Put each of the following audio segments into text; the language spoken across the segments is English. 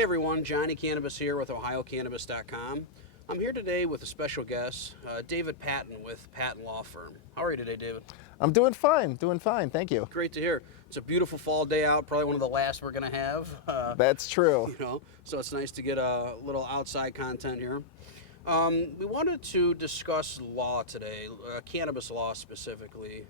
Hey everyone, JohnnyCannabis here with OhioCannabis.com. I'm here today with a special guest, David Patton with Patton Law Firm. How are you today, David? I'm doing fine, thank you. Great to hear. It's a beautiful fall day out, probably one of the last we're going to have. That's true. So it's nice to get a little outside content here. We wanted to discuss law today, cannabis law specifically.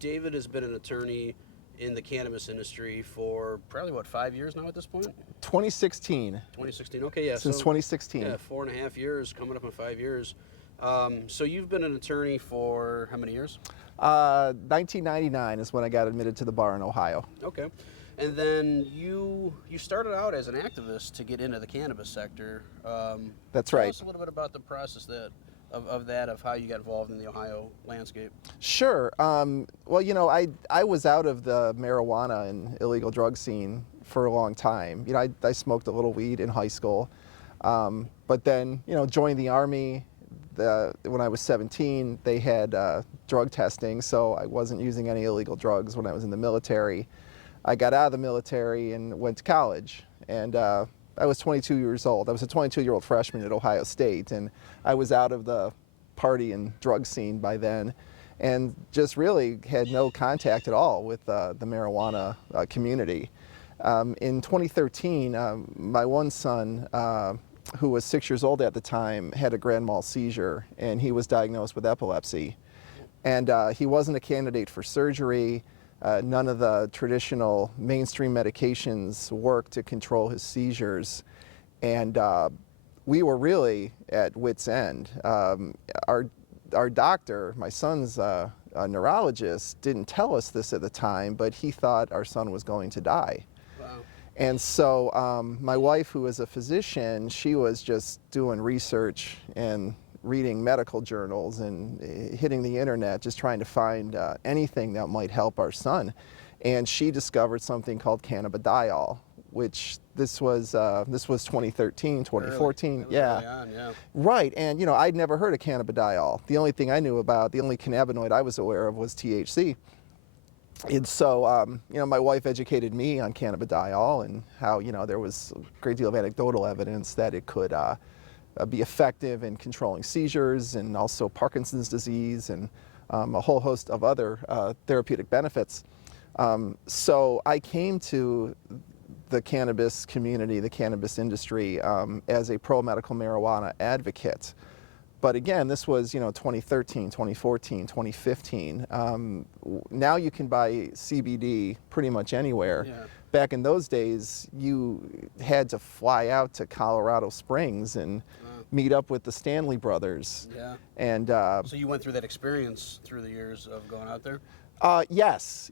David has been an attorney in the cannabis industry for probably, 5 years now at this point? 2016. 2016, okay, yeah. Since 2016. Yeah, 4.5 years, coming up in 5 years. So you've been an attorney for how many years? 1999 is when I got admitted to the bar in Ohio. Okay. And then you started out as an activist to get into the cannabis sector. That's right. Tell us a little bit about the process of how you got involved in the Ohio landscape. Sure. Well, I was out of the marijuana and illegal drug scene for a long time. I smoked a little weed in high school, but then, joined the Army. When I was 17, they had drug testing, so I wasn't using any illegal drugs when I was in the military. I got out of the military and went to college, and I was 22 years old. I was a 22-year-old freshman at Ohio State, and I was out of the party and drug scene by then, and just really had no contact at all with the marijuana community. In 2013, my one son, who was 6 years old at the time, had a grand mal seizure, and he was diagnosed with epilepsy. And he wasn't a candidate for surgery. None of the traditional mainstream medications worked to control his seizures. And we were really at wit's end. Our doctor, my son's a neurologist, didn't tell us this at the time, but he thought our son was going to die. Wow. And so my wife, who is a physician, she was just doing research and reading medical journals and hitting the internet, just trying to find anything that might help our son. And she discovered something called cannabidiol, which this was 2013, 2014. Yeah. Early on, yeah. Right. And I'd never heard of cannabidiol. The only thing I knew about, the only cannabinoid I was aware of was THC. And so, my wife educated me on cannabidiol and how, there was a great deal of anecdotal evidence that it could be effective in controlling seizures and also Parkinson's disease and a whole host of other therapeutic benefits. So I came to the cannabis community, the cannabis industry, as a pro-medical marijuana advocate. But again, this was, 2013, 2014, 2015. Now you can buy CBD pretty much anywhere. Yeah. Back in those days, you had to fly out to Colorado Springs and meet up with the Stanley brothers. Yeah. And So you went through that experience through the years of going out there? yes.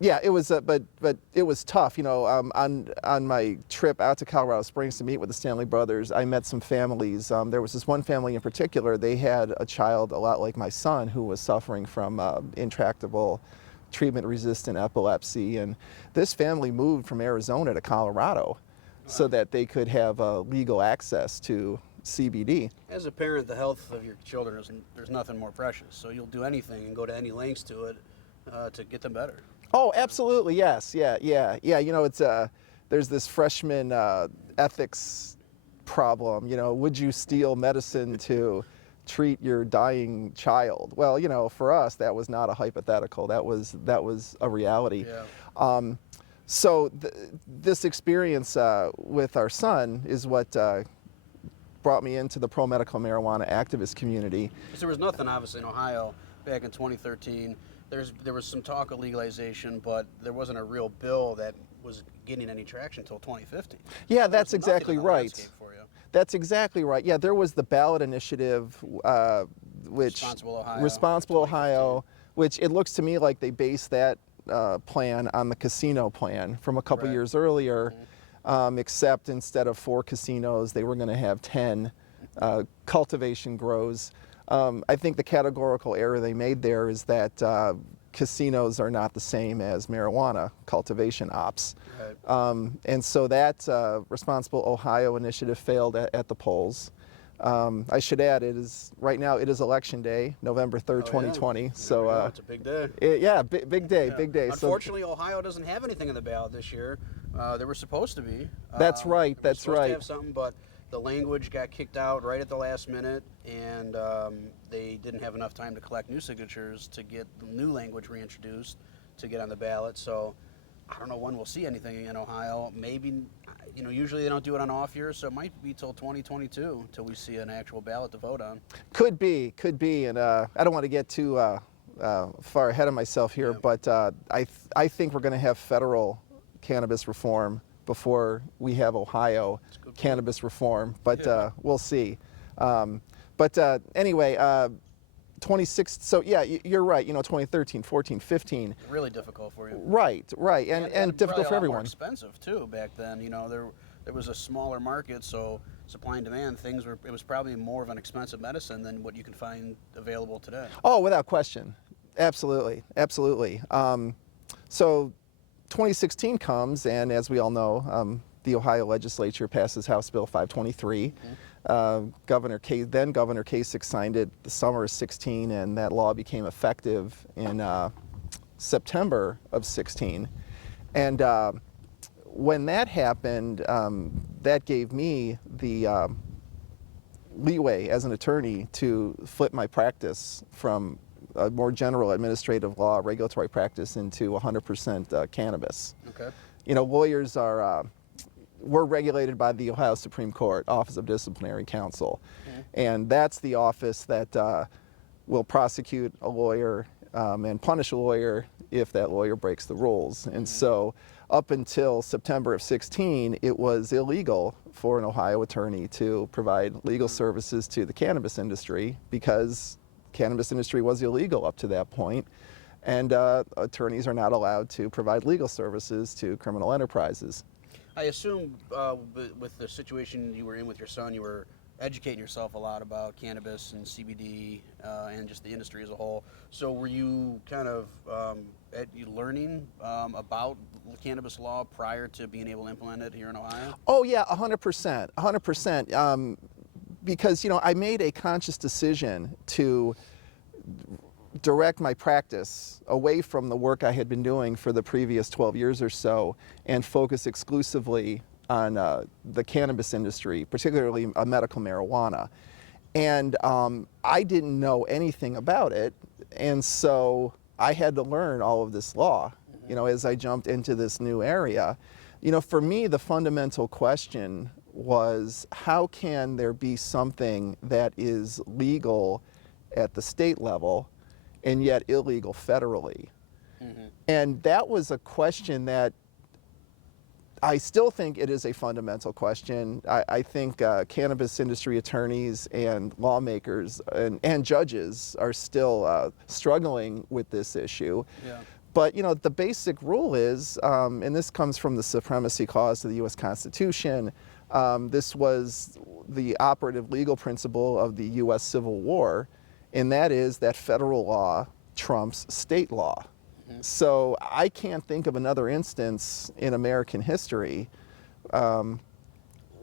Yeah, it was, but it was tough. On my trip out to Colorado Springs to meet with the Stanley brothers, I met some families. There was this one family in particular. They had a child a lot like my son who was suffering from intractable treatment-resistant epilepsy, and this family moved from Arizona to Colorado so that they could have legal access to CBD. As a parent, the health of your children, there's nothing more precious. So you'll do anything and go to any lengths to it to get them better. Oh, absolutely, yes, yeah. It's there's this freshman ethics problem. Would you steal medicine to treat your dying child? Well, for us, that was not a hypothetical. That was a reality. Yeah. So this experience with our son is what brought me into the pro-medical marijuana activist community. Because there was nothing, obviously, in Ohio back in 2013. There was some talk of legalization, but there wasn't a real bill that was getting any traction until 2015. Yeah, that's exactly right. For you. That's exactly right. Yeah, there was the ballot initiative, which Responsible Ohio, which it looks to me like they based that plan on the casino plan from a couple years earlier, except instead of 4 casinos, they were going to have 10 cultivation grows. I think the categorical error they made there is that casinos are not the same as marijuana cultivation ops. Right. And so that Responsible Ohio initiative failed at the polls. I should add, right now it is election day, November 3rd, Oh, 2020. yeah. So It's a big day. big day, Yeah. big day. Unfortunately, Ohio doesn't have anything on the ballot this year. They were supposed to be. That's right. They were That's supposed right. to have something, but the language got kicked out right at the last minute, and they didn't have enough time to collect new signatures to get the new language reintroduced to get on the ballot. So I don't know when we'll see anything in Ohio. Maybe, usually they don't do it on off years, so it might be till 2022 till we see an actual ballot to vote on. Could be, and I don't want to get too far ahead of myself here, Yeah. but I think we're going to have federal cannabis reform before we have Ohio cannabis reform, but Yeah. we'll see. Anyway, 26. So yeah, you're right. 2013, 14, 15. Really difficult for you. Right, and difficult for More everyone. expensive too back then. There was a smaller market, so supply and demand it was probably more of an expensive medicine than what you can find available today. Oh, without question, absolutely. So 2016 comes, and as we all know, the Ohio legislature passes House Bill 523. Governor Kasich signed it the summer of 16, and that law became effective in September of 16. And when that happened, that gave me the leeway as an attorney to flip my practice from a more general administrative law regulatory practice into 100% cannabis. Okay. Lawyers we're regulated by the Ohio Supreme Court, Office of Disciplinary Counsel. And that's the office that will prosecute a lawyer and punish a lawyer if that lawyer breaks the rules. And so up until September of 16, it was illegal for an Ohio attorney to provide legal services to the cannabis industry because cannabis industry was illegal up to that point. And attorneys are not allowed to provide legal services to criminal enterprises. I assume with the situation you were in with your son, you were educating yourself a lot about cannabis and CBD and just the industry as a whole. So were you kind of learning about cannabis law prior to being able to implement it here in Ohio? Oh yeah, 100%. Because I made a conscious decision to direct my practice away from the work I had been doing for the previous 12 years or so and focus exclusively on the cannabis industry, particularly medical marijuana. And I didn't know anything about it, and so I had to learn all of this law, as I jumped into this new area. For me, the fundamental question was, how can there be something that is legal at the state level and yet illegal federally? And that was a question that I still think it is a fundamental question. I think cannabis industry attorneys and lawmakers and judges are still struggling with this issue. Yeah. But the basic rule is, and this comes from the Supremacy Clause of the U.S. Constitution, this was the operative legal principle of the U.S. Civil War, and that is that federal law trumps state law. So I can't think of another instance in American history,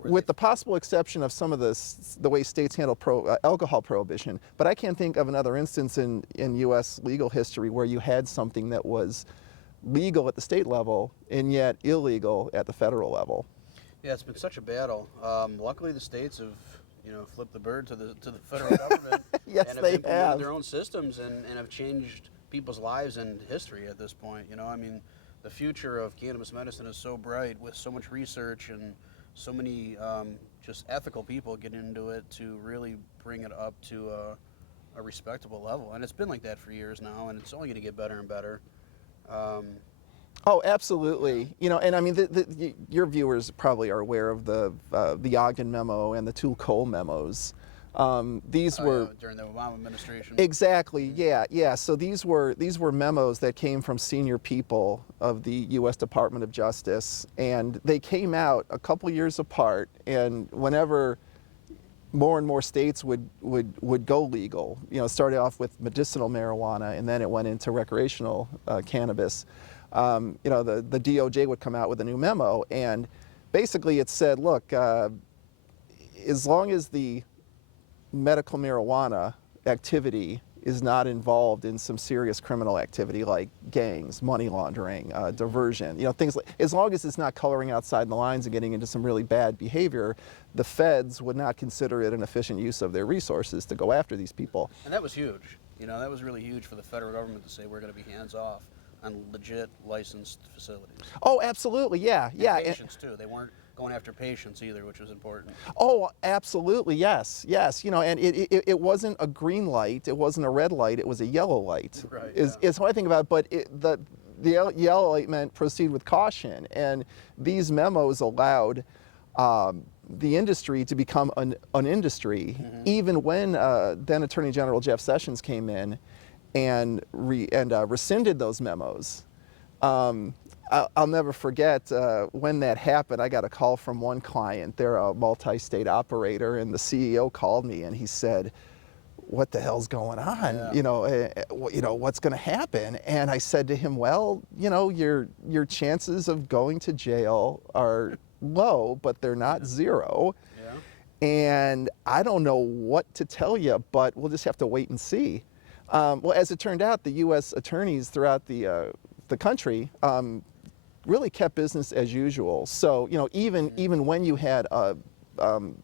with the possible exception of some of the way states handle alcohol prohibition, but I can't think of another instance in U.S. legal history where you had something that was legal at the state level and yet illegal at the federal level. Yeah, it's been such a battle. Luckily, the states have, flipped the bird to the federal government. Yes, and have they implemented have. their own systems and have changed people's lives and history at this point. The future of cannabis medicine is so bright with so much research and so many just ethical people getting into it to really bring it up to a respectable level. And it's been like that for years now, and it's only going to get better and better. Oh, absolutely. And I mean, your viewers probably are aware of the Ogden Memo and the two Cole memos. These were during the Obama administration. Exactly. Yeah. So these were memos that came from senior people of the U.S. Department of Justice, and they came out a couple years apart. And whenever more and more states would go legal, started off with medicinal marijuana, and then it went into recreational cannabis. The DOJ would come out with a new memo, and basically it said, look, as long as the medical marijuana activity is not involved in some serious criminal activity like gangs, money laundering, diversion, things like, as long as it's not coloring outside the lines and getting into some really bad behavior, the feds would not consider it an efficient use of their resources to go after these people. And that was huge. That was really huge for the federal government to say we're going to be hands off on legit licensed facilities. Oh, absolutely, yeah. And patients too. They weren't going after patients either, which was important. Oh, absolutely, yes. And it wasn't a green light, it wasn't a red light, it was a yellow light. Right. Is what I think about it, but the yellow light meant proceed with caution, and these memos allowed the industry to become an industry, even when then Attorney General Jeff Sessions came in and rescinded those memos. I'll never forget when that happened. I got a call from one client. They're a multi-state operator, and the CEO called me and he said, "What the hell's going on? Yeah. What's going to happen?" And I said to him, "Well, your chances of going to jail are low, but they're not zero. Yeah. And I don't know what to tell you, but we'll just have to wait and see." Well, as it turned out, the U.S. attorneys throughout the country really kept business as usual. So, even when you had an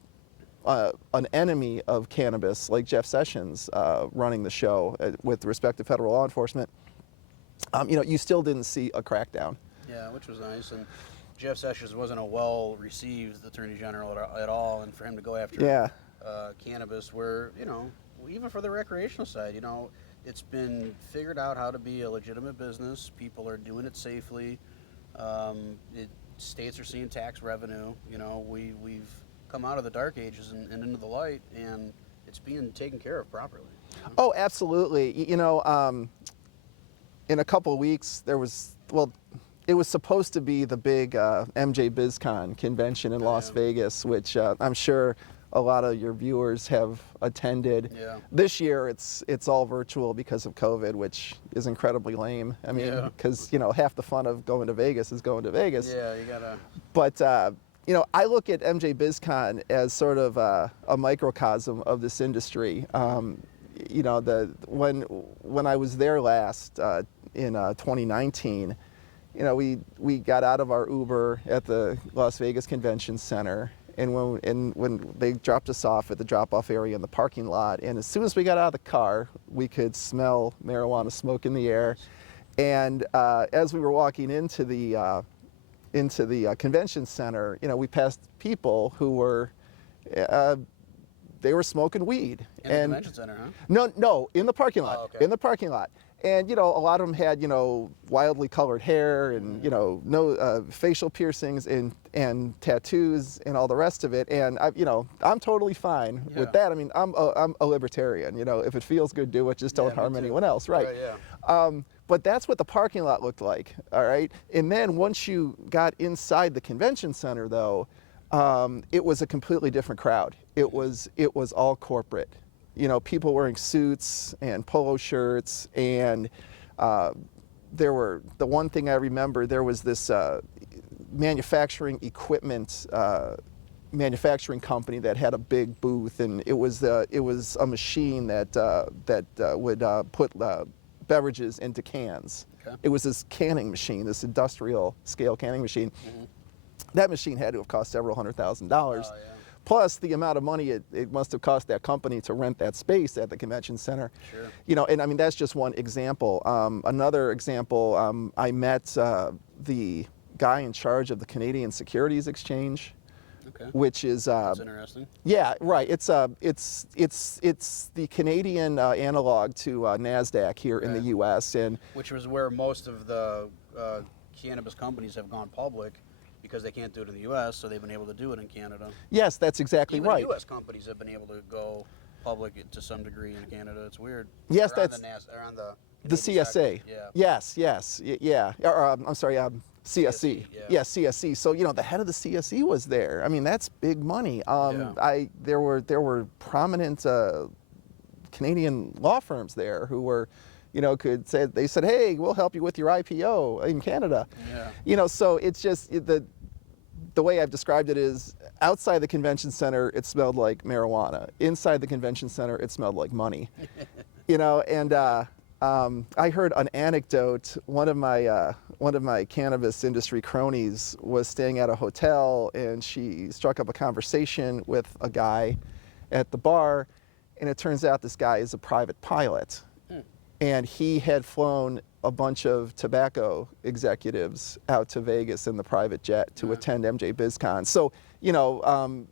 enemy of cannabis like Jeff Sessions running the show with respect to federal law enforcement, you still didn't see a crackdown. Yeah, which was nice. And Jeff Sessions wasn't a well-received Attorney General at all, and for him to go after cannabis, where even for the recreational side, it's been figured out how to be a legitimate business. People are doing it safely. States are seeing tax revenue. We've come out of the dark ages and into the light, and it's being taken care of properly. Oh, absolutely. In a couple of weeks, it was supposed to be the big MJ BizCon convention in Las Vegas, which I'm sure a lot of your viewers have attended. Yeah. This year, it's all virtual because of COVID, which is incredibly lame. I mean, because half the fun of going to Vegas is going to Vegas. Yeah, you gotta. But I look at MJ BizCon as sort of a microcosm of this industry. When I was there last in 2019, we got out of our Uber at the Las Vegas Convention Center. And when they dropped us off at the drop-off area in the parking lot, and as soon as we got out of the car, we could smell marijuana smoke in the air. And as we were walking into the convention center, we passed people who were they were smoking weed. In the convention center, huh? No, in the parking lot. Oh, okay. In the parking lot. And a lot of them had wildly colored hair and no facial piercings and tattoos and all the rest of it. And I'm totally fine with that. I mean, I'm a libertarian. If it feels good, do it. Just don't harm anyone else, right? But that's what the parking lot looked like. All right. And then once you got inside the convention center, though, it was a completely different crowd. It was all corporate. People wearing suits and polo shirts, and the one thing I remember, there was this manufacturing equipment manufacturing company that had a big booth, and it was a machine that would put beverages into cans. Okay. It was this canning machine, this industrial scale canning machine. Mm-hmm. That machine had to have cost several $100,000. Oh, yeah. Plus the amount of money it must have cost that company to rent that space at the convention center. Sure. And I mean, that's just one example. Another example, I met the guy in charge of the Canadian Securities Exchange. Okay. Which is that's interesting. Yeah, right. It's the Canadian analog to NASDAQ here in the U.S. and which was where most of the cannabis companies have gone public. Because they can't do it in the U.S., so they've been able to do it in Canada. Yes, that's exactly right. Even U.S. companies have been able to go public to some degree in Canada. It's weird. Yes, they're that's on the CSA. Yeah. Yes, yeah. I'm sorry, CSE. Yes, CSE. So the head of the CSE was there. I mean, that's big money. There were prominent Canadian law firms there who were. They said, hey, we'll help you with your IPO in Canada. Yeah. So it's just the way I've described it is outside the convention center, it smelled like marijuana. Inside the convention center, it smelled like money. You know, and I heard an anecdote. One of my cannabis industry cronies was staying at a hotel, and she struck up a conversation with a guy at the bar, and it turns out this guy is a private pilot. And he had flown a bunch of tobacco executives out to Vegas in the private jet to attend MJ BizCon. So, you know,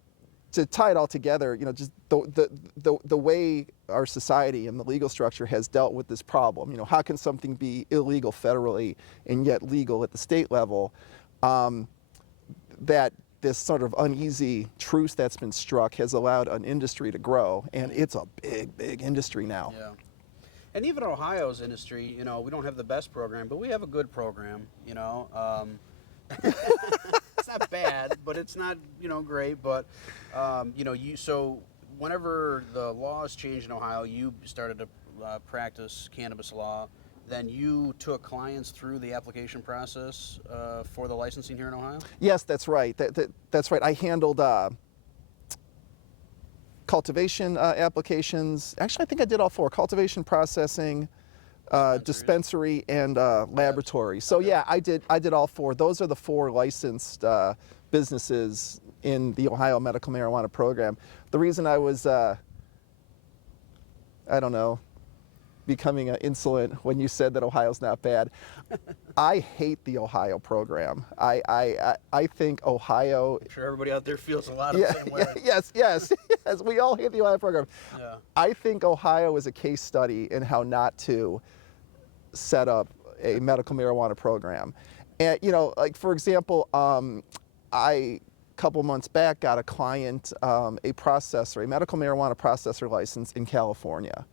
to tie it all together, you know, just the way our society and the legal structure has dealt with this problem. You know, how can something be illegal federally and yet legal at the state level? That this sort of uneasy truce that's been struck has allowed an industry to grow, and it's a big, big industry now. Yeah. And even Ohio's industry, you know, we don't have the best program, but we have a good program, you know. It's not bad, but it's not, you know, great. But, you know, so whenever the laws changed in Ohio, you started to practice cannabis law. Then you took clients through the application process for the licensing here in Ohio? Yes, that's right. That's right. I handled cultivation applications. Actually, I think I did all four: cultivation, processing, dispensary, and laboratory. So yeah, I did all four. Those are the four licensed businesses in the Ohio medical marijuana program. The reason I was, I don't know, becoming insolent when you said that Ohio's not bad. I hate the Ohio program. I think Ohio. I'm sure everybody out there feels a lot of the same way. Yes. We all hate the Ohio program. Yeah. I think Ohio is a case study in how not to set up a medical marijuana program. And, you know, like, for example, a couple months back got a client a medical marijuana processor license in California.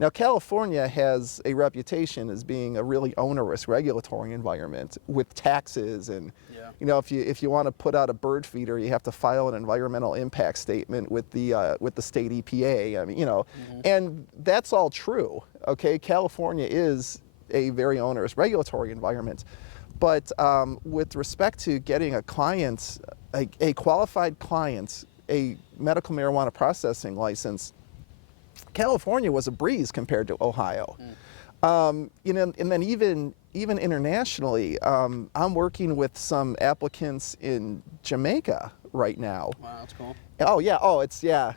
Now, California has a reputation as being a really onerous regulatory environment with taxes, and you know, if you want to put out a bird feeder, you have to file an environmental impact statement with the state EPA. I mean, you know, and that's all true. Okay, California is a very onerous regulatory environment, but with respect to getting a client, a qualified client, a medical marijuana processing license, California was a breeze compared to Ohio. You know, and then even internationally, I'm working with some applicants in Jamaica right now. Wow, that's cool. Oh yeah. Oh, it's yeah.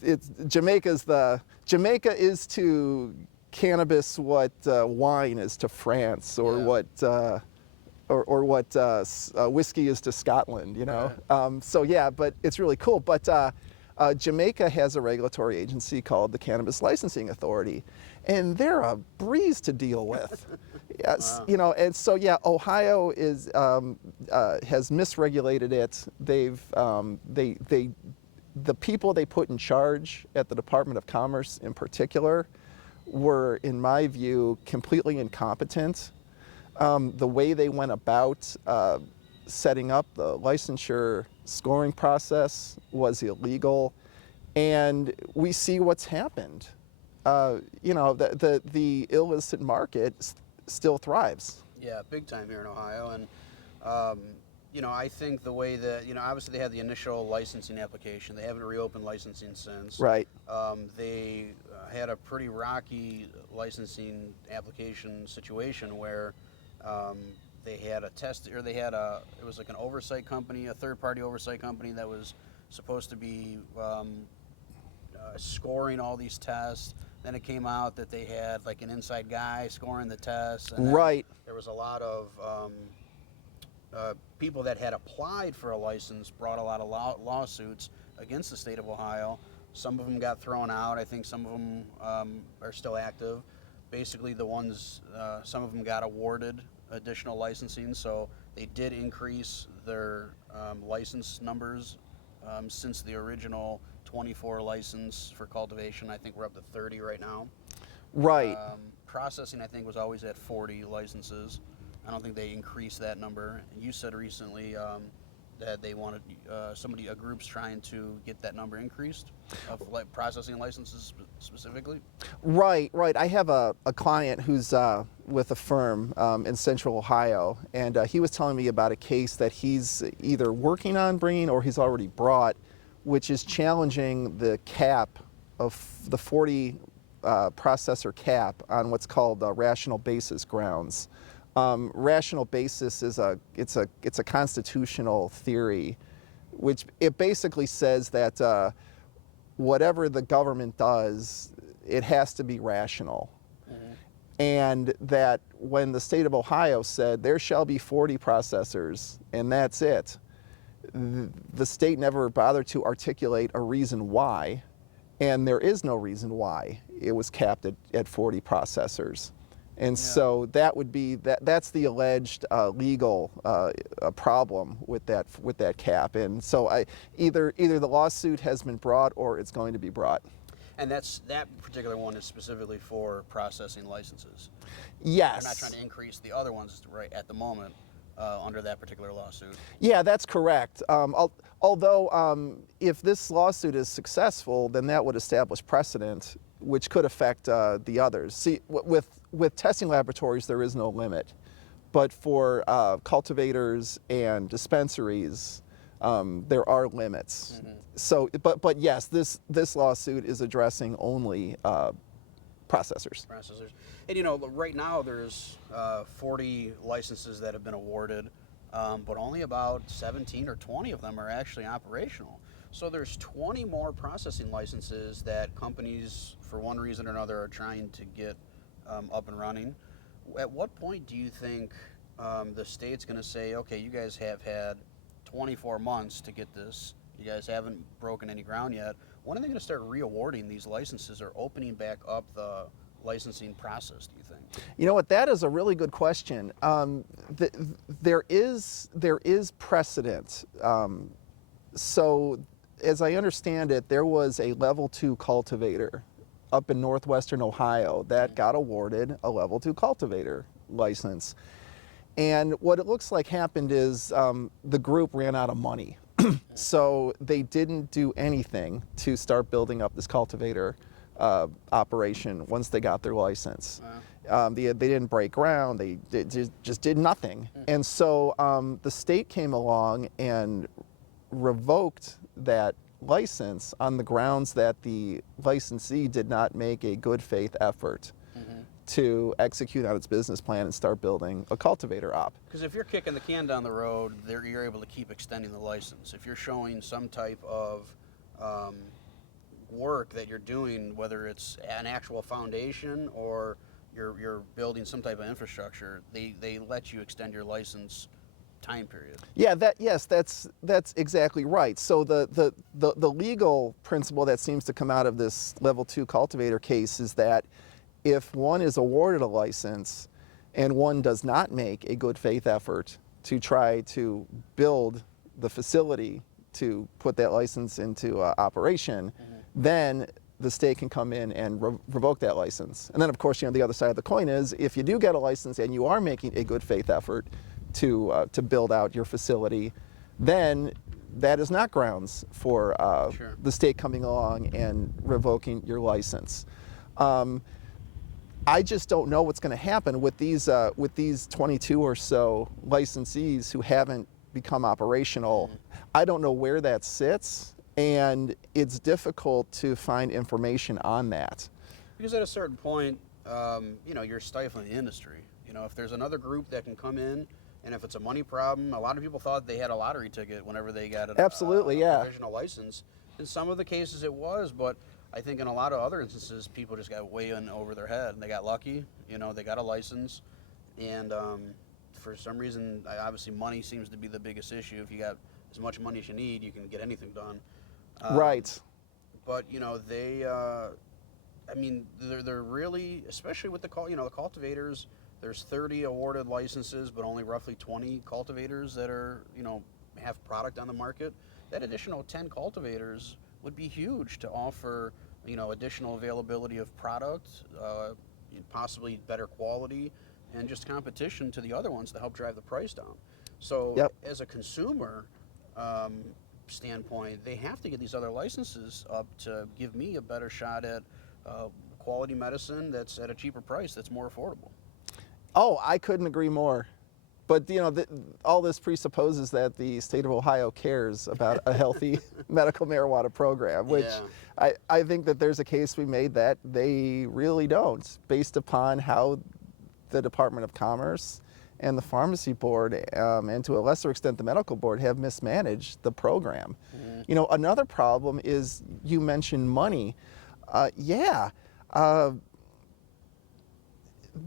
It's Jamaica is to cannabis what wine is to France, or what whiskey is to Scotland. You know. Right. So yeah, but it's really cool. But Jamaica has a regulatory agency called the Cannabis Licensing Authority, and they're a breeze to deal with. Yes, wow. You know, and so yeah, Ohio is has misregulated it. They've the people they put in charge at the Department of Commerce in particular were, in my view, completely incompetent. The way they went about setting up the licensure scoring process was illegal, and we see what's happened. You know, the illicit market still thrives. Yeah, big time here in Ohio, and you know, I think the way that, you know, obviously they had the initial licensing application. They haven't reopened licensing since. Right. They had a pretty rocky licensing application situation where they had a test, or it was like an oversight company, a third-party oversight company that was supposed to be scoring all these tests. Then it came out that they had like an inside guy scoring the tests. And right. There was a lot of people that had applied for a license, brought a lot of lawsuits against the state of Ohio. Some of them got thrown out. I think some of them are still active. Basically, the ones, some of them got awarded additional licensing, so they did increase their license numbers since the original 24 license for cultivation. I think we're up to 30 right now. Right. Processing, I think, was always at 40 licenses. I don't think they increased that number. You said recently that they wanted a group's trying to get that number increased of processing licenses specifically? Right. I have a client who's with a firm in Central Ohio, and he was telling me about a case that he's either working on bringing or he's already brought, which is challenging the cap of the 40 processor cap on what's called rational basis grounds. Rational basis is it's a constitutional theory, which it basically says that whatever the government does, it has to be rational. And that when the state of Ohio said there shall be 40 processors and that's it, the state never bothered to articulate a reason why, and there is no reason why it was capped at 40 processors. And so that would be that's the alleged legal problem with that cap. And so either the lawsuit has been brought or it's going to be brought. And that particular one is specifically for processing licenses. Yes. They're not trying to increase the other ones right at the moment under that particular lawsuit. Yeah, that's correct. Although if this lawsuit is successful, then that would establish precedent, which could affect the others. See, with testing laboratories, there is no limit, but for cultivators and dispensaries, there are limits. So, but yes, this lawsuit is addressing only processors. And right now there's 40 licenses that have been awarded, but only about 17 or 20 of them are actually operational. So there's 20 more processing licenses that companies, for one reason or another, are trying to get up and running. At what point do you think the state's going to say, okay, you guys have had 24 months to get this, you guys haven't broken any ground yet, when are they going to start re-awarding these licenses or opening back up the licensing process, do you think? You know what, that is a really good question. There is precedent. So as I understand it, there was a level 2 cultivator up in northwestern Ohio that got awarded a level 2 cultivator license. And what it looks like happened is the group ran out of money. So they didn't do anything to start building up this cultivator operation once they got their license. They didn't break ground, they just did nothing. And so the state came along and revoked that license on the grounds that the licensee did not make a good faith effort to execute on its business plan and start building a cultivator op. Because if you're kicking the can down the road, you're able to keep extending the license. If you're showing some type of work that you're doing, whether it's an actual foundation or you're building some type of infrastructure, they let you extend your license time period. Yeah, that's exactly right. So the legal principle that seems to come out of this level 2 cultivator case is that if one is awarded a license and one does not make a good faith effort to try to build the facility to put that license into operation, then the state can come in and revoke that license. And then of course, the other side of the coin is if you do get a license and you are making a good faith effort to build out your facility, then that is not grounds for the state coming along and revoking your license. I just don't know what's going to happen with these 22 or so licensees who haven't become operational. I don't know where that sits, and it's difficult to find information on that. Because at a certain point, you're stifling the industry. If there's another group that can come in, and if it's a money problem, a lot of people thought they had a lottery ticket whenever they got a provisional license. In some of the cases it was, but I think in a lot of other instances, people just got way in over their head, and they got lucky. They got a license, and for some reason, obviously, money seems to be the biggest issue. If you got as much money as you need, you can get anything done. Right. But they're really, especially with the cultivators. There's 30 awarded licenses, but only roughly 20 cultivators that are have product on the market. That additional 10 cultivators would be huge to offer, additional availability of product, possibly better quality, and just competition to the other ones to help drive the price down. So as a consumer, standpoint, they have to get these other licenses up to give me a better shot at quality medicine that's at a cheaper price, that's more affordable. Oh, I couldn't agree more. But all this presupposes that the state of Ohio cares about a healthy medical marijuana program, which I think that there's a case we made that they really don't, based upon how the Department of Commerce and the Pharmacy Board, and to a lesser extent the Medical Board, have mismanaged the program. Mm-hmm. Another problem is, you mentioned money.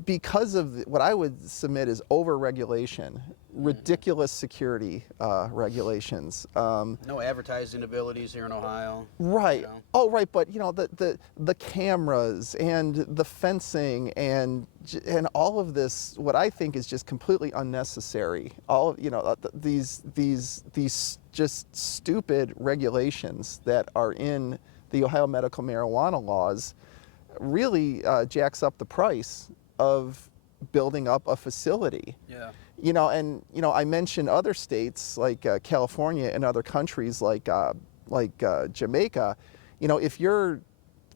Because of what I would submit is over-regulation, ridiculous security regulations. No advertising abilities here in Ohio. Right. Oh, right. But the cameras and the fencing and all of this, what I think is just completely unnecessary. All these just stupid regulations that are in the Ohio medical marijuana laws really jacks up the price of building up a facility. Yeah. I mentioned other states like California and other countries like Jamaica. If you're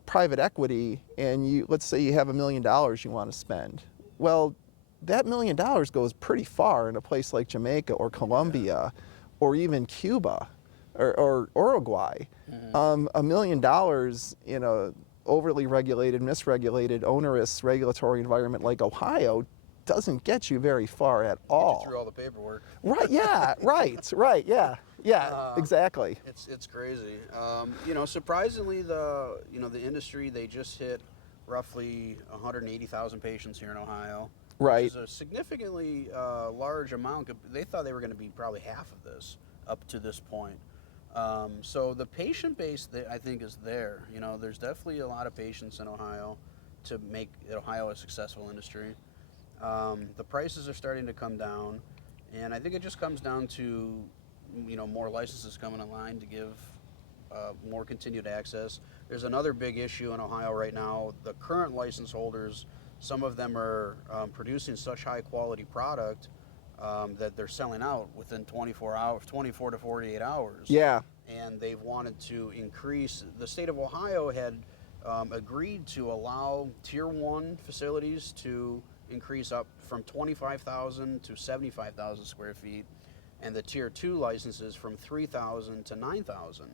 private equity and let's say you have $1 million you want to spend, well, that $1 million goes pretty far in a place like Jamaica or Colombia, or even Cuba or Uruguay. Mm-hmm. $1 million in a overly regulated, misregulated, onerous regulatory environment like Ohio doesn't get you very far at all. Get you through all the paperwork. Right, yeah, right, yeah, exactly. It's crazy. Surprisingly, the industry, they just hit roughly 180,000 patients here in Ohio. Right. Which is a significantly large amount. They thought they were going to be probably half of this up to this point. So the patient base, I think, is there. There's definitely a lot of patients in Ohio to make Ohio a successful industry. The prices are starting to come down, and I think it just comes down to, more licenses coming online to give more continued access. There's another big issue in Ohio right now. The current license holders, some of them are producing such high quality product that they're selling out within 24 to 48 hours. Yeah. And they've wanted to increase. The state of Ohio had agreed to allow Tier 1 facilities to increase up from 25,000 to 75,000 square feet, and the Tier 2 licenses from 3,000 to 9,000.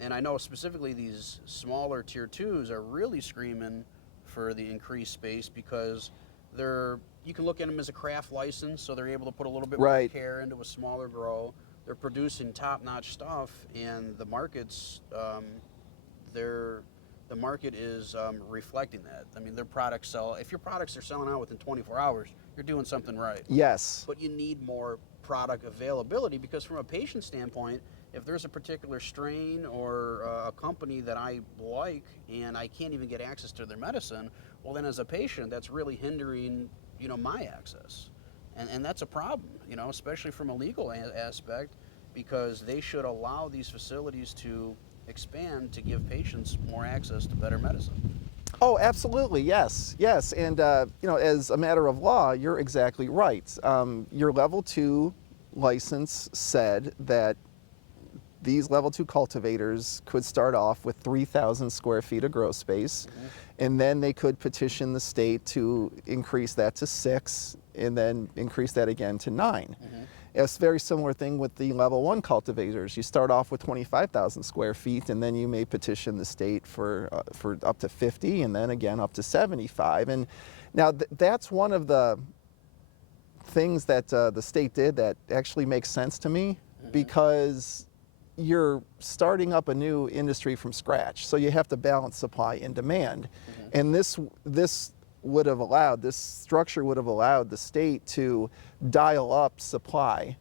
And I know specifically these smaller Tier 2s are really screaming for the increased space because you can look at them as a craft license, so they're able to put a little bit more care into a smaller grow. They're producing top-notch stuff, and the market's the market is reflecting that. I mean, their products sell. If your products are selling out within 24 hours, you're doing something right. Yes. But you need more product availability because, from a patient standpoint, if there's a particular strain or a company that I like and I can't even get access to their medicine, well, then as a patient, that's really hindering, my access. And that's a problem, especially from a legal aspect, because they should allow these facilities to expand to give patients more access to better medicine. Oh, absolutely, yes. And, as a matter of law, you're exactly right. Your Level 2 license said that these Level 2 cultivators could start off with 3,000 square feet of grow space, and then they could petition the state to increase that to 6, and then increase that again to 9. It's a very similar thing with the Level 1 cultivators. You start off with 25,000 square feet, and then you may petition the state for up to 50, and then again up to 75. And now that's one of the things that the state did that actually makes sense to me, because you're starting up a new industry from scratch, so you have to balance supply and demand. And this structure would have allowed the state to dial up supply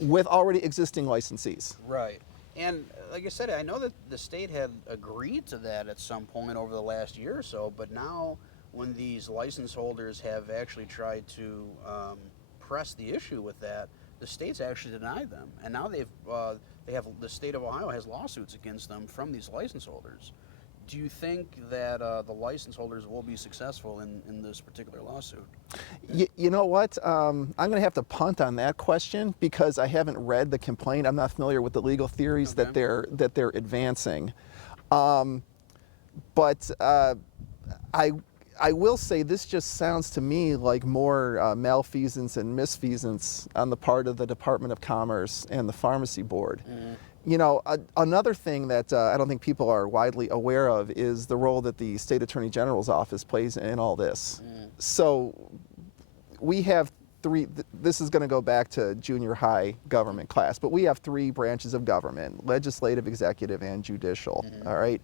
with already existing licensees. Right. And like I said, I know that the state had agreed to that at some point over the last year or so, but now when these license holders have actually tried to press the issue with that, the state's actually denied them. And now the state of Ohio has lawsuits against them from these license holders Do you think that the license holders will be successful in this particular lawsuit? You know what? I'm going to have to punt on that question because I haven't read the complaint. I'm not familiar with the legal theories Okay. that they're advancing. But I will say this just sounds to me like more malfeasance and misfeasance on the part of the Department of Commerce and the Pharmacy Board. You know, another thing that I don't think people are widely aware of is the role that the State Attorney General's office plays in all this. So we have three, this is going to go back to junior high government class, but we have three branches of government: legislative, executive, and judicial. All right.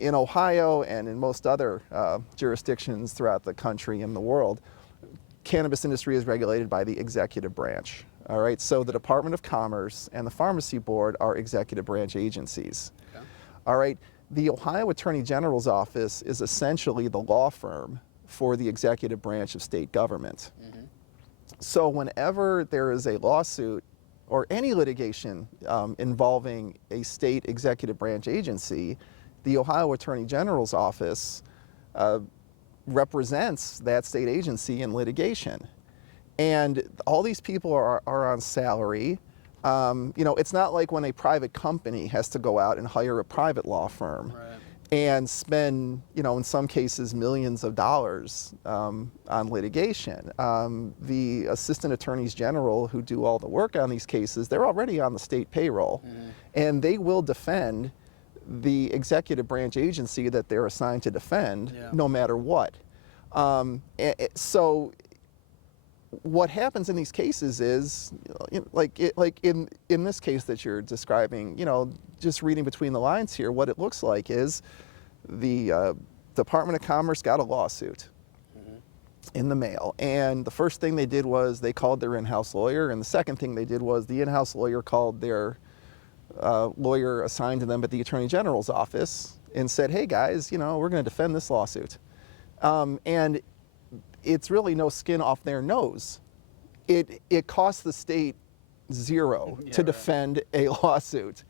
In Ohio and in most other jurisdictions throughout the country and the world, cannabis industry is regulated by the executive branch. All right, so the Department of Commerce and the Pharmacy Board are executive branch agencies. Okay. All right, the Ohio Attorney General's office is essentially the law firm for the executive branch of state government. So whenever there is a lawsuit or any litigation involving a state executive branch agency, the Ohio Attorney General's office represents that state agency in litigation. And all these people are on salary. You know, it's not like when a private company has to go out and hire a private law firm and spend, you know, in some cases millions of dollars on litigation. The assistant attorneys general who do all the work on these cases, they're already on the state payroll, and they will defend the executive branch agency that they're assigned to defend no matter what. So what happens in these cases is, like in this case that you're describing, you know, just reading between the lines here, what it looks like is the Department of Commerce got a lawsuit in the mail, and the first thing they did was they called their in-house lawyer, and the second thing they did was the in-house lawyer called their lawyer assigned to them at the Attorney General's office and said, hey guys, you know, we're going to defend this lawsuit. And it's really no skin off their nose. It costs the state zero to defend a lawsuit.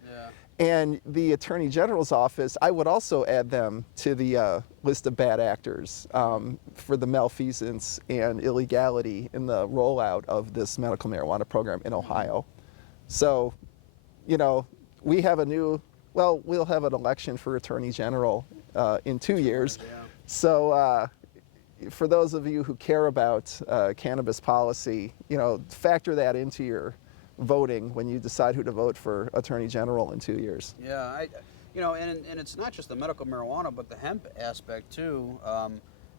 And the Attorney General's office, I would also add them to the list of bad actors for the malfeasance and illegality in the rollout of this medical marijuana program in Ohio. So, you know, we have a new, well, we'll have an election for Attorney General in 2 years. So for those of you who care about cannabis policy, you know, factor that into your voting when you decide who to vote for Attorney General in 2 years. Yeah, you know, and it's not just the medical marijuana, but the hemp aspect too.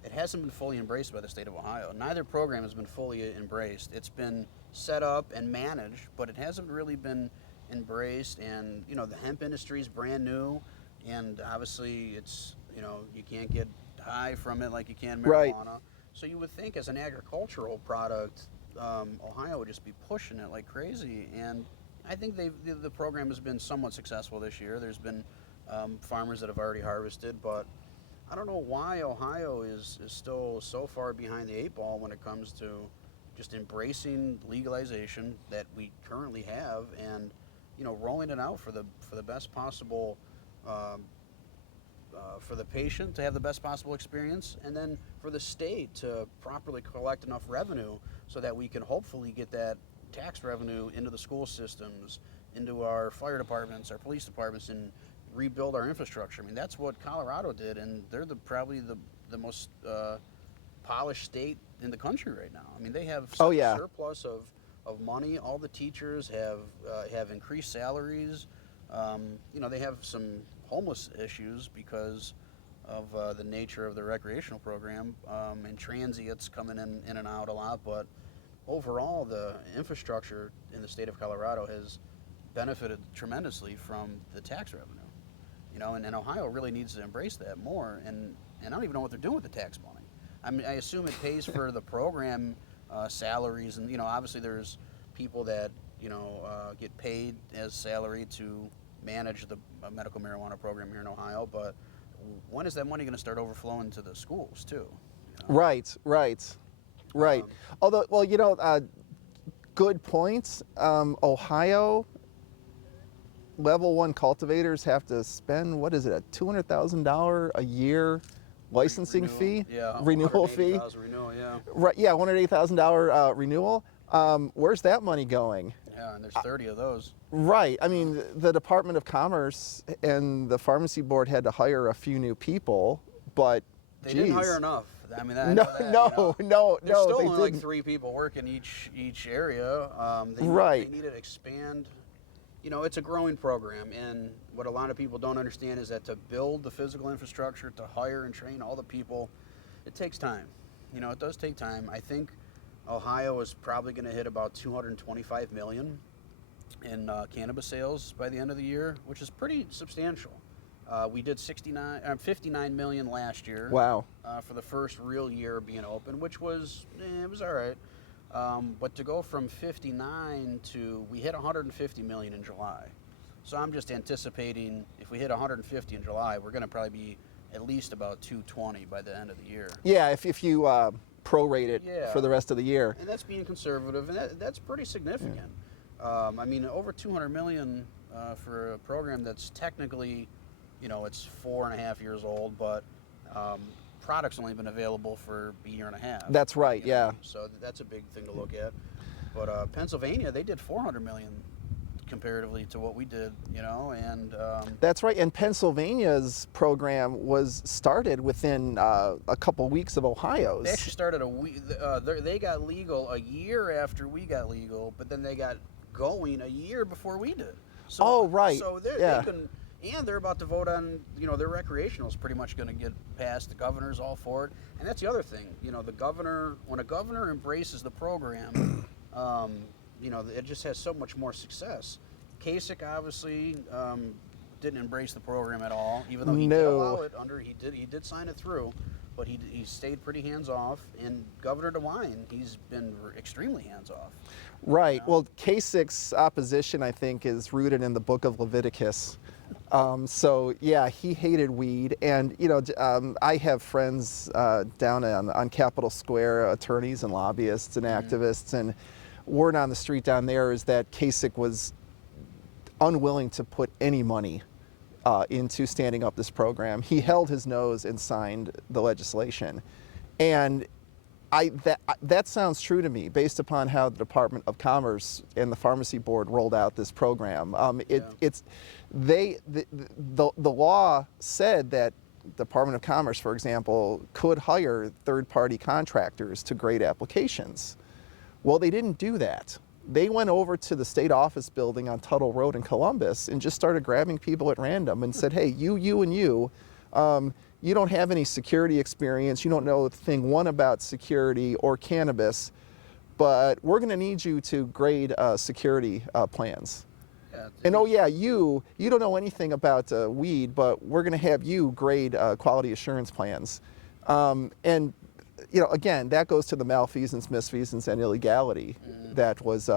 It hasn't been fully embraced by the state of Ohio. Neither program has been fully embraced. It's been set up and managed, but it hasn't really been embraced. And, you know, the hemp industry is brand new, and obviously it's, you know, you can't get high from it like you can marijuana. Right. So you would think as an agricultural product, Ohio would just be pushing it like crazy. And I think the program has been somewhat successful this year. There's been farmers that have already harvested, but I don't know why Ohio is still so far behind the 8 ball when it comes to just embracing legalization that we currently have, and, you know, rolling it out for the best possible for the patient to have the best possible experience, and then for the state to properly collect enough revenue so that we can hopefully get that tax revenue into the school systems, into our fire departments, our police departments, and rebuild our infrastructure. I mean, that's what Colorado did, and they're probably the most polished state in the country right now. I mean, they have such a surplus of money. All the teachers have increased salaries. You know, they have some homeless issues because of the nature of the recreational program, and transients coming in and out a lot. But overall, the infrastructure in the state of Colorado has benefited tremendously from the tax revenue. You know, and Ohio really needs to embrace that more. And I don't even know what they're doing with the tax money. I mean, I assume it pays for the program salaries, and, you know, obviously there's people that, you know, get paid as salary to manage the medical marijuana program here in Ohio. But when is that money going to start overflowing to the schools too? You know? Right. Although, well, you know, good points. Ohio level 1 cultivators have to spend, what is it, a $200,000 a year licensing Renewal. fee? Yeah. Renewal fee? $180,000 renewal, yeah. Right, yeah, $180,000 renewal. Where's that money going? Yeah, and there's 30 of those. Right. I mean, the Department of Commerce and the Pharmacy Board had to hire a few new people, but They geez. didn't hire enough. I mean, No, that, no, There's still they only like didn't. 3 people working each area. Right. They need to expand. You know, it's a growing program, and what a lot of people don't understand is that to build the physical infrastructure, to hire and train all the people, it takes time. You know, it does take time. I think Ohio is probably going to hit about 225 million in cannabis sales by the end of the year, which is pretty substantial. We did 59 million last year. Wow. For the first real year being open, which was it was all right. But to go from 59 to we hit 150 million in July, so I'm just anticipating if we hit 150 in July, we're going to probably be at least about 220 by the end of the year. Yeah, if you prorate it for the rest of the year. And that's being conservative, and that's pretty significant. Yeah. I mean, over 200 million for a program that's technically, you know, it's 4.5 years old, but product's only been available for a year and a half. That's right, you know? yeah. So that's a big thing to look at. But Pennsylvania, they did 400 million comparatively to what we did, you know, and That's right, and Pennsylvania's program was started within a couple weeks of Ohio's. they actually started a week. They got legal a year after we got legal, but then they got going a year before we did. So, Oh, right, So yeah. and they're about to vote on, you know, their recreational is pretty much going to get passed. The governor's all for it, and that's the other thing. You know, the governor, when a governor embraces the program, you know, it just has so much more success. Kasich obviously didn't embrace the program at all, even though he did allow it under. He did sign it through, but he stayed pretty hands off. And Governor DeWine, he's been extremely hands off. Right. Well, Kasich's opposition, I think, is rooted in the book of Leviticus. So yeah, he hated weed, and you know, I have friends down on Capitol Square, attorneys and lobbyists and activists, and word on the street down there is that Kasich was unwilling to put any money into standing up this program. He held his nose and signed the legislation, and that sounds true to me based upon how the Department of Commerce and the Pharmacy Board rolled out this program. The law said that Department of Commerce, for example, could hire third-party contractors to grade applications. Well, they didn't do that. They went over to the state office building on Tuttle Road in Columbus and just started grabbing people at random and said, hey, you, and you, you don't have any security experience, you don't know thing one about security or cannabis, but we're going to need you to grade security plans. Yeah, And oh yeah, you don't know anything about weed, but we're going to have you grade quality assurance plans. And you know, again, that goes to the malfeasance, misfeasance, and illegality that was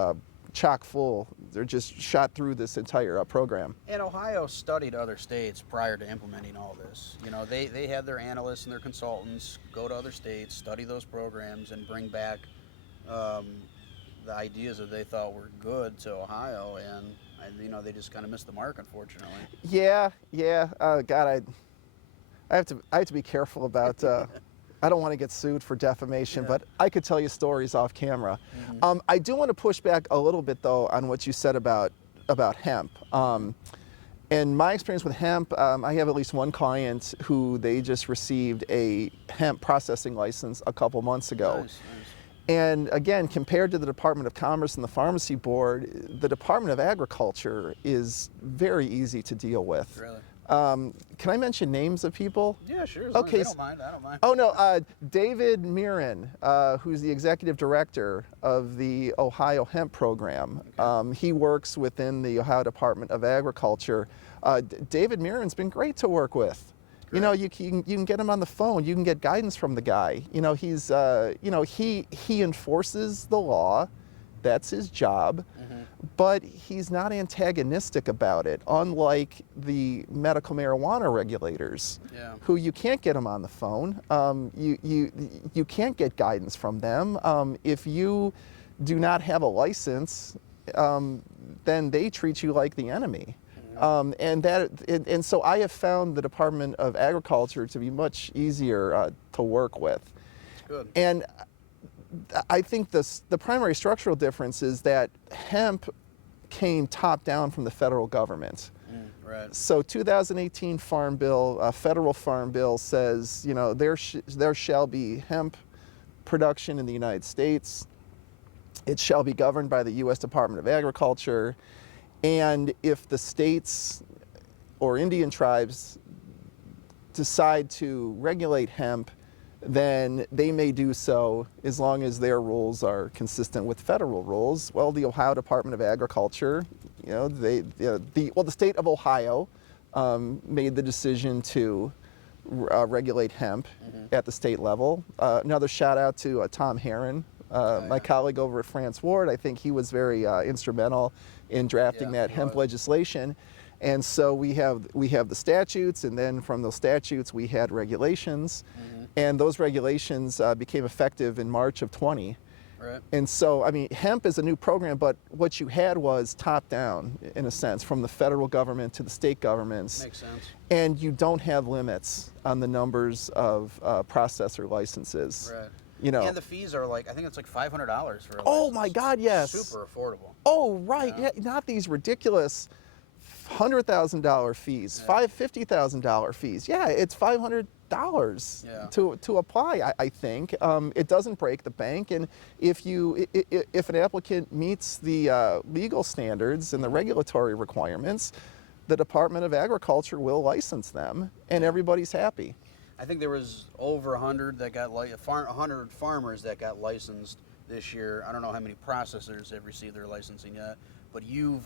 chock full. They're just shot through this entire program. And Ohio studied other states prior to implementing all this. You know, they had their analysts and their consultants go to other states, study those programs, and bring back the ideas that they thought were good to Ohio. And you know, they just kind of missed the mark, unfortunately. Yeah. God, I have to be careful about. I don't want to get sued for defamation, but I could tell you stories off camera. I do want to push back a little bit, though, on what you said about hemp. In my experience with hemp, I have at least one client who they just received a hemp processing license a couple months ago. Nice. And again, compared to the Department of Commerce and the Pharmacy Board, the Department of Agriculture is very easy to deal with. Really? Can I mention names of people? Yeah, sure. As long as Okay. they don't mind. I don't mind. Oh no, David Miran, who's the executive director of the Ohio Hemp Program. Okay. He works within the Ohio Department of Agriculture. David Miran's been great to work with. Great. You know, you can get him on the phone. You can get guidance from the guy. You know, he's he enforces the law. That's his job. But he's not antagonistic about it, unlike the medical marijuana regulators, who you can't get them on the phone. You can't get guidance from them. If you do not have a license, then they treat you like the enemy. And so I have found the Department of Agriculture to be much easier to work with. Good. And I think the primary structural difference is that hemp came top down from the federal government. Right. So 2018 Farm Bill, federal Farm Bill says, there shall be hemp production in the United States. It shall be governed by the U.S. Department of Agriculture. And if the states or Indian tribes decide to regulate hemp, then they may do so as long as their rules are consistent with federal rules. Well, the Ohio Department of Agriculture, the state of Ohio made the decision to regulate hemp at the state level. Another shout out to Tom Herron, my colleague over at France Ward. I think he was very instrumental in drafting that hemp legislation. And so we have the statutes, and then from those statutes we had regulations, and those regulations became effective in March of 20. Right. And so, I mean, hemp is a new program, but what you had was top down, in a sense, from the federal government to the state governments. Makes sense. And you don't have limits on the numbers of processor licenses. Right. And the fees are I think it's like $500 for a license. Oh my God, yes. Super affordable. Oh, right. Yeah, not these ridiculous $100,000 fees, $50,000 fees. Yeah, it's $500 to apply. I think it doesn't break the bank, and if an applicant meets the legal standards and the regulatory requirements, the Department of Agriculture will license them, and everybody's happy. I think there was over 100 that got 100 farmers that got licensed this year. I don't know how many processors have received their licensing yet, but you've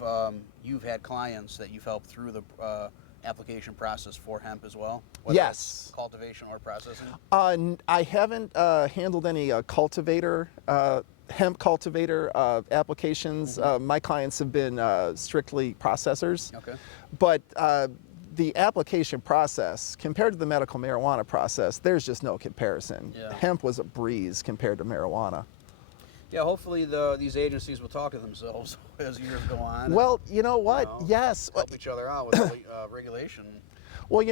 had clients that you've helped through the application process for hemp as well. Whether Yes. it's cultivation or processing. I haven't handled any hemp cultivator applications. My clients have been strictly processors. Okay. But the application process, compared to the medical marijuana process, there's just no comparison. Yeah. Hemp was a breeze compared to marijuana. Yeah, hopefully these agencies will talk to themselves as years go on. Well, you know what? Yes. Help each other out with regulation. Well,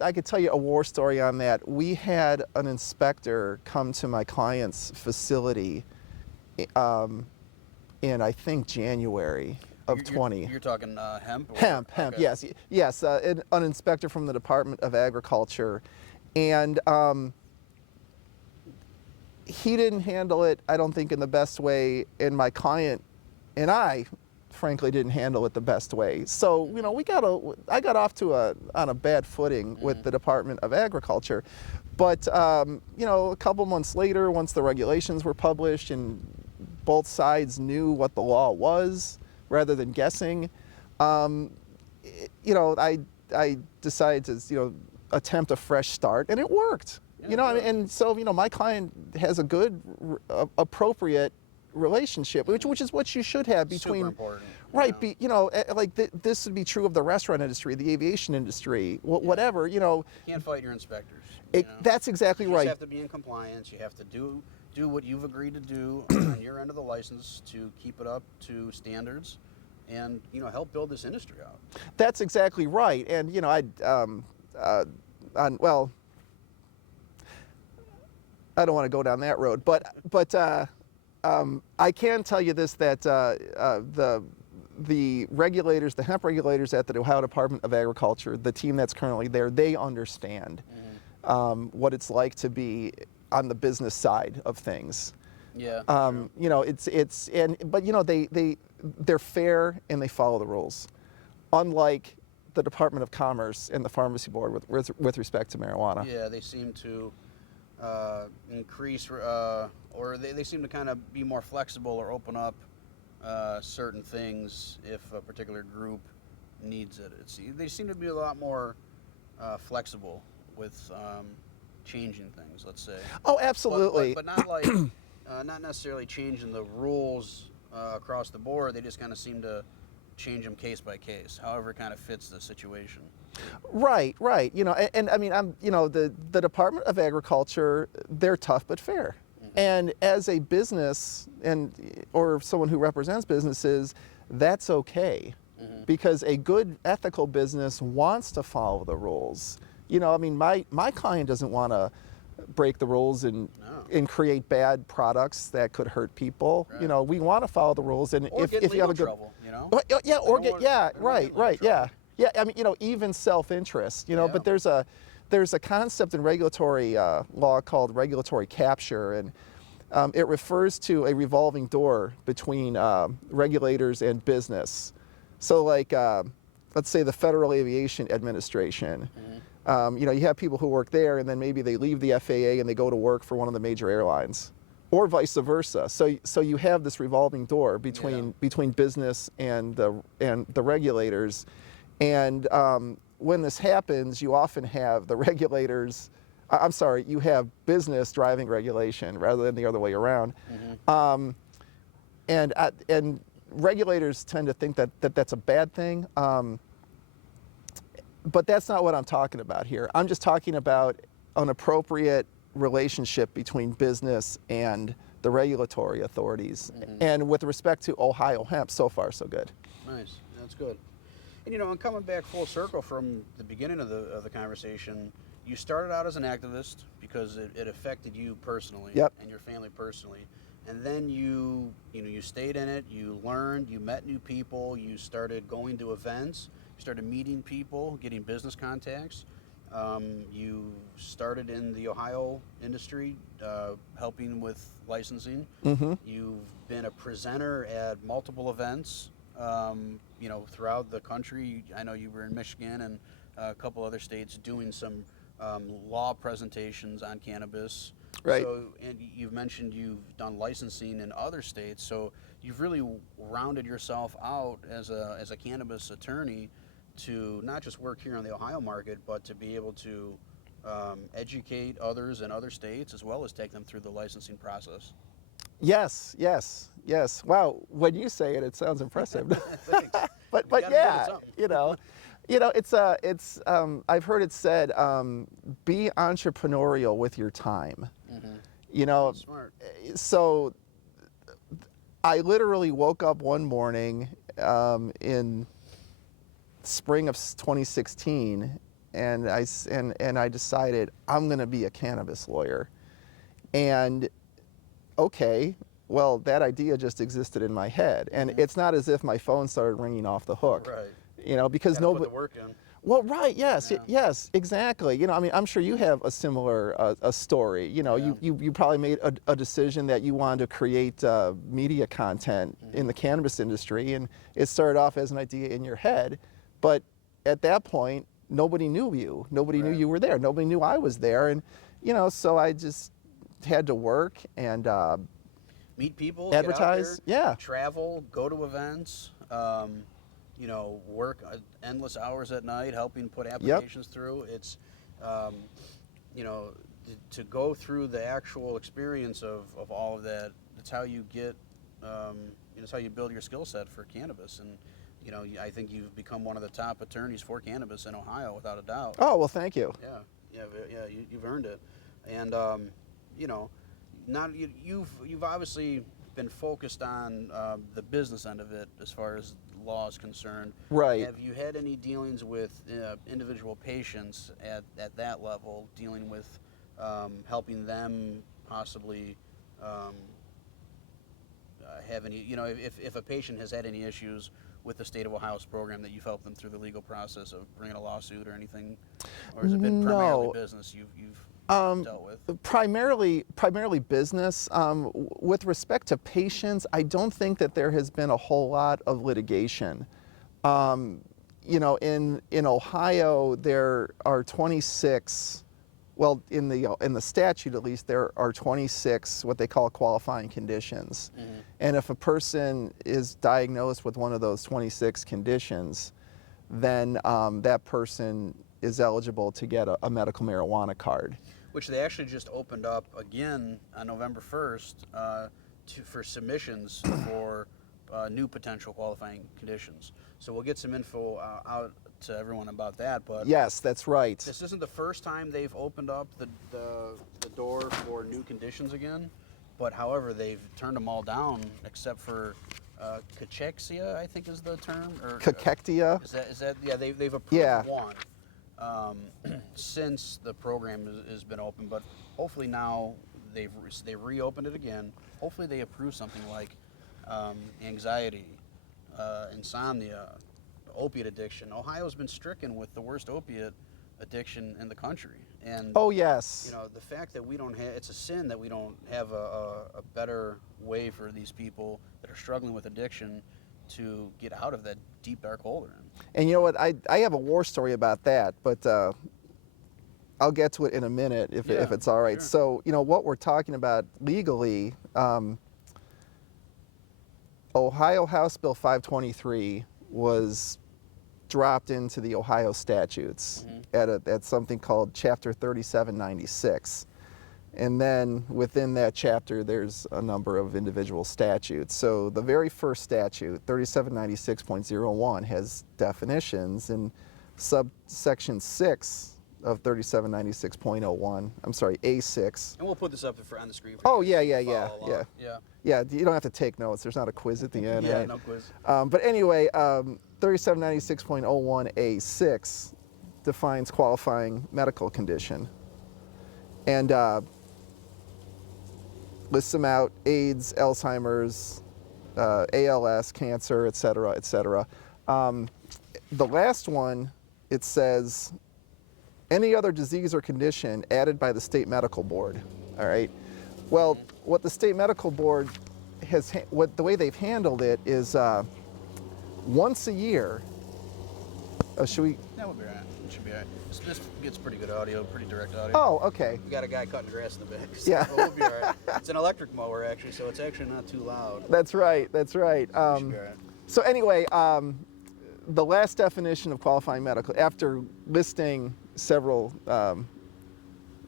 I could tell you a war story on that. We had an inspector come to my client's facility in, I think, January of 20. You're talking hemp? Hemp, Okay. yes, an inspector from the Department of Agriculture, and he didn't handle it, I don't think, in the best way, and my client and I, frankly, didn't handle it the best way. So, I got off on a bad footing with the Department of Agriculture, but a couple months later, once the regulations were published and both sides knew what the law was, rather than guessing, I decided to, attempt a fresh start, and it worked. Yeah, And so, my client has a good, appropriate relationship, which is what you should have between. Super important. Right, this would be true of the restaurant industry, the aviation industry, whatever. You can't fight your inspectors. That's exactly right. You have to be in compliance. You have to do what you've agreed to do on your end of the license to keep it up to standards, and help build this industry out. That's exactly right. And I don't want to go down that road, but I can tell you this, that the regulators, the hemp regulators at the Ohio Department of Agriculture, the team that's currently there, they understand what it's like to be on the business side of things. Yeah. They're fair and they follow the rules, unlike the Department of Commerce and the Pharmacy Board with respect to marijuana. Yeah, they seem to increase, or they seem to kind of be more flexible or open up certain things if a particular group needs it. They seem to be a lot more flexible with changing things, let's say. Oh, absolutely. But not not necessarily changing the rules across the board. They just kind of seem to change them case by case, however it kind of fits the situation. Right. And I mean, the Department of Agriculture, they're tough but fair. And as a business or someone who represents businesses, that's okay. because a good ethical business wants to follow the rules. You know, I mean, my client doesn't want to break the rules and create bad products that could hurt people. Right. You know, we want to follow the rules, and Or if you have a good trouble, you know? yeah, or get right. yeah. I mean, you know, even self-interest. You know, but there's a concept in regulatory law called regulatory capture, and it refers to a revolving door between regulators and business. So, like, let's say the Federal Aviation Administration. You know, you have people who work there, and then maybe they leave the FAA and they go to work for one of the major airlines, or vice versa. So you have this revolving door between business and the regulators, and when this happens, you often have the regulators. I'm sorry, you have business driving regulation rather than the other way around, and regulators tend to think that that's a bad thing. But that's not what I'm talking about here. I'm just talking about an appropriate relationship between business and the regulatory authorities. And with respect to Ohio hemp, so far so good. Nice, that's good. And you know, and coming back full circle from the beginning of the conversation, you started out as an activist because it affected you personally and your family personally. And then you stayed in it, you learned, you met new people, you started going to events, you started meeting people, getting business contacts. You started in the Ohio industry, helping with licensing. You've been a presenter at multiple events, you know, throughout the country. I know you were in Michigan and a couple other states doing some law presentations on cannabis. Right. So, and you've mentioned you've done licensing in other states, so you've really rounded yourself out as a cannabis attorney to not just work here on the Ohio market, but to be able to educate others in other states as well as take them through the licensing process. Yes. Wow, when you say it, it sounds impressive. Thanks. but yeah, you know, it's I've heard it said, be entrepreneurial with your time. You know, Smart. So I literally woke up one morning in spring of 2016, and I decided I'm going to be a cannabis lawyer. And okay, well, that idea just existed in my head, and it's not as if my phone started ringing off the hook. Right. You know, because nobody put the work in. Well, right, yes, yes, exactly. You know, I mean, I'm sure you have a similar a story. You know, you probably made a decision that you wanted to create media content in the cannabis industry, and it started off as an idea in your head, but at that point, nobody knew you. Nobody knew you were there. Nobody knew I was there, and you know, so I just had to work and meet people, advertise, get out there, travel, go to events. You know, work endless hours at night helping put applications through. It's, you know, to go through the actual experience of all of that. It's how you get, it's how you build your skill set for cannabis. And, you know, I think you've become one of the top attorneys for cannabis in Ohio, without a doubt. Oh, well, thank you. Yeah, you've earned it. And, you know, you've obviously been focused on the business end of it as far as law is concerned. Right. Have you had any dealings with individual patients at that level, dealing with helping them possibly have any, you know, if a patient has had any issues with the state of Ohio's program, that you've helped them through the legal process of bringing a lawsuit or anything? Or has it been primarily business you've dealt with? Primarily business. With respect to patients, I don't think that there has been a whole lot of litigation. You know, in Ohio, there are 26. Well, in the statute at least, there are 26 what they call qualifying conditions, and if a person is diagnosed with one of those 26 conditions, then that person is eligible to get a medical marijuana card. Which they actually just opened up again on November 1st for submissions for new potential qualifying conditions. So we'll get some info out to everyone about that. But yes, that's right. This isn't the first time they've opened up the door for new conditions again. But however, they've turned them all down except for cachexia, I think is the term. Or, Cachectia. Is that yeah, they've approved Yeah. one since the program has been open, but hopefully now they reopened it again. Hopefully they approve something like anxiety, insomnia, opiate addiction. Ohio's been stricken with the worst opiate addiction in the country, and Oh yes. you know, the fact that we don't have, it's a sin that we don't have a better way for these people that are struggling with addiction to get out of that deep dark hole they're in. And you know what? I have a war story about that, but I'll get to it in a minute if it's all right. Sure. So, you know, what we're talking about legally, Ohio House Bill 523 was dropped into the Ohio statutes at something called Chapter 3796. And then within that chapter, there's a number of individual statutes. So the very first statute, 3796.01, has definitions, and subsection 6 of 3796.01, I'm sorry, A6. And we'll put this up on the screen for Oh, you guys yeah, to yeah, follow yeah, along. yeah. Yeah, you don't have to take notes. There's not a quiz at the end, Yeah, right? no quiz. But anyway, 3796.01A6 defines qualifying medical condition. And lists them out: AIDS, Alzheimer's, ALS, cancer, et cetera, et cetera. The last one, it says, any other disease or condition added by the state medical board, all right? Well, what the state medical board has, the way they've handled it is once a year, should we? That would be all right. It should be all right. This gets pretty good audio, pretty direct audio. Oh, okay. We got a guy cutting grass in the back. So Yeah. we'll be all right. It's an electric mower, actually, so it's actually not too loud. That's right, that's right. Should be all right. So anyway, the last definition of qualifying medical, after listing several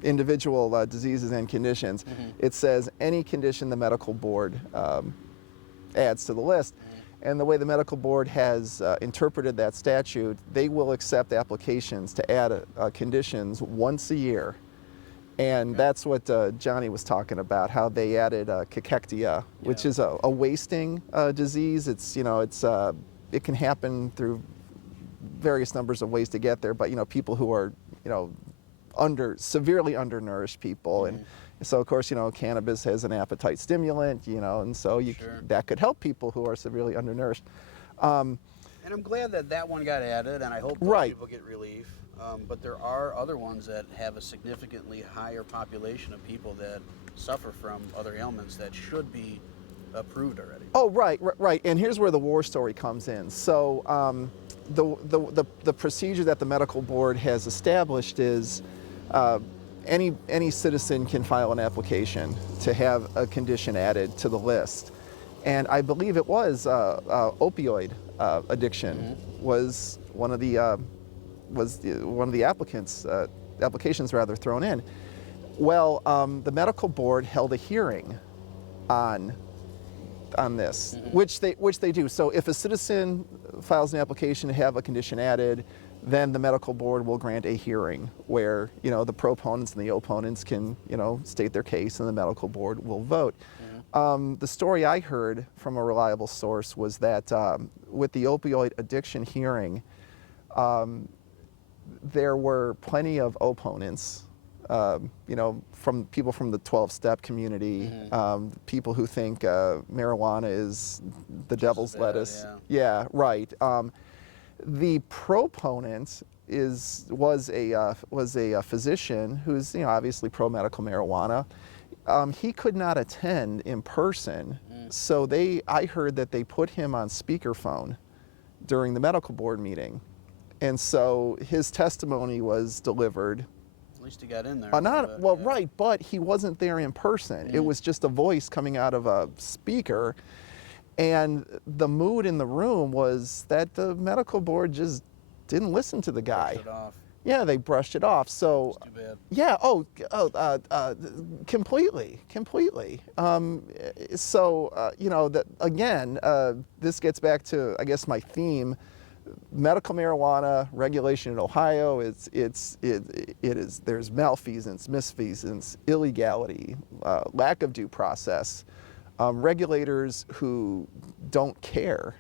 individual diseases and conditions, it says any condition the medical board adds to the list. And the way the medical board has interpreted that statute, they will accept applications to add conditions once a year. And that's what Johnny was talking about, how they added cachectia, which is a wasting disease. It's, you know, it's, it can happen through various numbers of ways to get there, but, you know, people who are, you know, severely undernourished people. And so, of course, you know, cannabis has an appetite stimulant, you know, and so that could help people who are severely undernourished. And I'm glad that that one got added, and I hope those people get relief. But there are other ones that have a significantly higher population of people that suffer from other ailments that should be approved already. Oh, right. And here's where the war story comes in. So the procedure that the medical board has established is any citizen can file an application to have a condition added to the list. And I believe it was opioid addiction was one of the applications rather thrown in. Well, the medical board held a hearing on this, which they do. So if a citizen files an application to have a condition added, then the medical board will grant a hearing where, you know, the proponents and the opponents can, you know, state their case, and the medical board will vote. The story I heard from a reliable source was that with the opioid addiction hearing, there were plenty of opponents, you know, from people from the 12-step community, people who think marijuana is the devil's lettuce. Yeah, right. The proponent was a physician who's, you know, obviously pro-medical marijuana. He could not attend in person, so I heard that they put him on speakerphone during the medical board meeting, and so his testimony was delivered. At least he got in there. Right, but he wasn't there in person. It was just a voice coming out of a speaker. And the mood in the room was that the medical board just didn't listen to the guy. Brushed it off. Yeah, they brushed it off. So, It's too bad. yeah, completely. So, you know, that again, this gets back to, I guess, my theme. Medical marijuana regulation in Ohio there's malfeasance, misfeasance, illegality, lack of due process. regulators who don't care.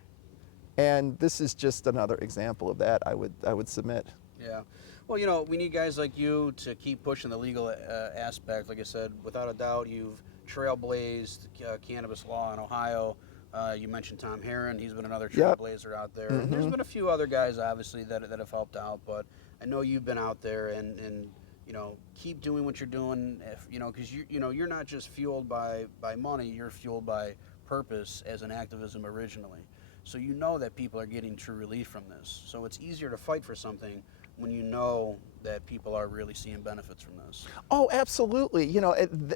And this is just another example of that, I would submit. Yeah. Well, we need guys like you to keep pushing the legal aspect. Like I said, without a doubt, you've trailblazed cannabis law in Ohio. You mentioned Tom Herron. He's been another trailblazer out there. And there's been a few other guys, obviously, that have helped out. But I know you've been out there and keep doing what you're doing. Because you're not just fueled by money. You're fueled by purpose as an activism originally. So you know that people are getting true relief from this. So it's easier to fight for something when you know that people are really seeing benefits from this. Oh, absolutely.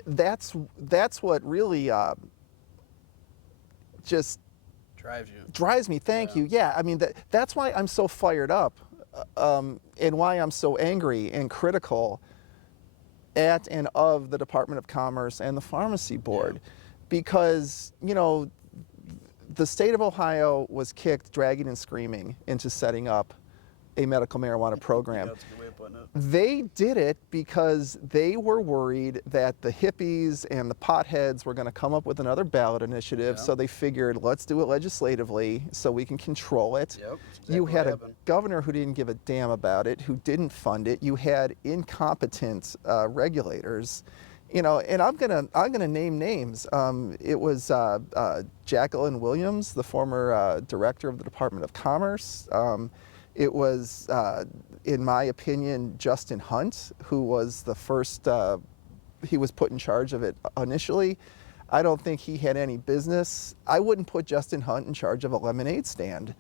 That's what really just drives me. Thank you. Yeah, I mean, that's why I'm so fired up and why I'm so angry and critical at and of the Department of Commerce and the Pharmacy Board. Because, the state of Ohio was kicked, dragging and screaming into setting up a medical marijuana program. That's a good way of putting it. They did it because they were worried that the hippies and the potheads were going to come up with another ballot initiative, so they figured, let's do it legislatively so we can control it. Yep, exactly. You had a governor who didn't give a damn about it, who didn't fund it. You had incompetent regulators. And I'm gonna name names. It was Jacqueline Williams, the former director of the Department of Commerce. It was, in my opinion, Justin Hunt, who was the first. He was put in charge of it initially. I don't think he had any business. I wouldn't put Justin Hunt in charge of a lemonade stand.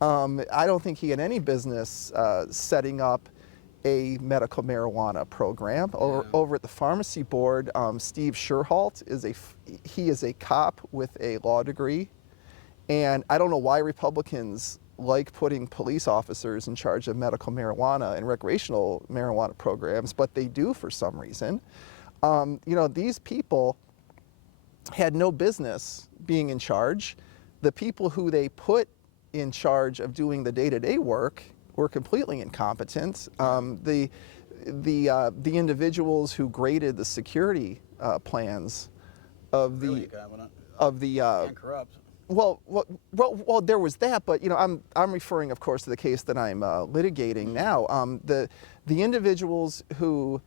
I don't think he had any business setting up a medical marijuana program. Over at the Pharmacy Board, Steve Sherholt is a cop with a law degree, and I don't know why Republicans like putting police officers in charge of medical marijuana and recreational marijuana programs, but they do for some reason. These people had no business being in charge. The people who they put in charge of doing the day-to-day work were completely incompetent. The individuals who graded the security plans of the and corrupt. Well, there was that, but I'm referring, of course, to the case that I'm litigating now. The individuals who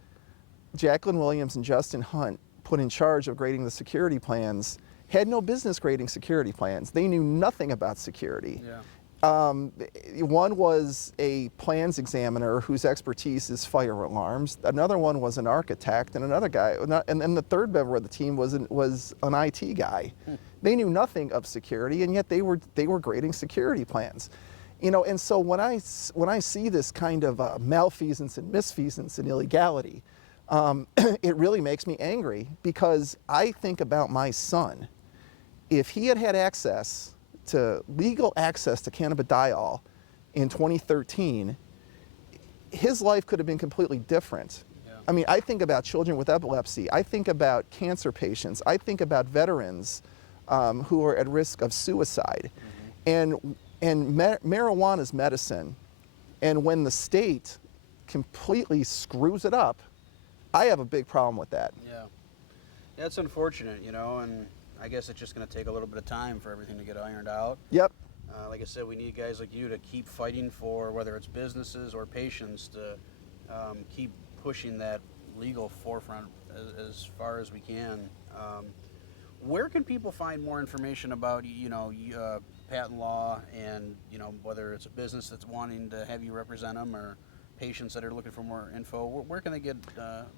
Jacqueline Williams and Justin Hunt put in charge of grading the security plans had no business grading security plans. They knew nothing about security. Yeah. One was a plans examiner whose expertise is fire alarms. Another one was an architect, and another guy, and the third member of the team was an IT guy. They knew nothing of security, and yet they were grading security plans. And so when I see this kind of malfeasance and misfeasance and illegality, it really makes me angry, because I think about my son. If he had had legal access to cannabidiol in 2013, his life could have been completely different. Yeah. I mean, I think about children with epilepsy. I think about cancer patients. I think about veterans who are at risk of suicide. And marijuana is medicine. And when the state completely screws it up, I have a big problem with that. Yeah. That's unfortunate, and I guess it's just going to take a little bit of time for everything to get ironed out. Yep. Like I said, we need guys like you to keep fighting for whether it's businesses or patients to keep pushing that legal forefront as far as we can. Where can people find more information about, Patton Law and, whether it's a business that's wanting to have you represent them or patients that are looking for more info? Where can they get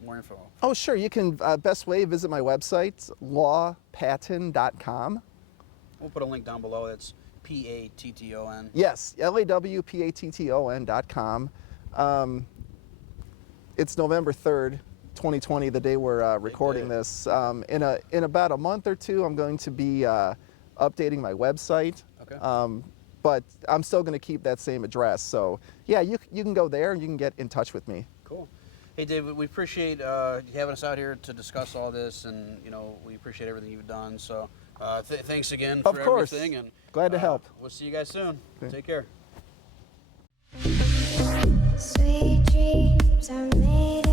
more info? Oh, sure. You can, best way, visit my website, lawpatton.com. We'll put a link down below. It's Patton. Yes, lawpatton.com. It's November 3rd, 2020, the day we're recording this. In about a month or two, I'm going to be updating my website. Okay. But I'm still going to keep that same address. So, yeah, you can go there and you can get in touch with me. Cool. Hey, David, we appreciate having us out here to discuss all this, and, we appreciate everything you've done. So thanks again for everything. And glad to help. We'll see you guys soon. Okay. Take care. Sweet dreams are made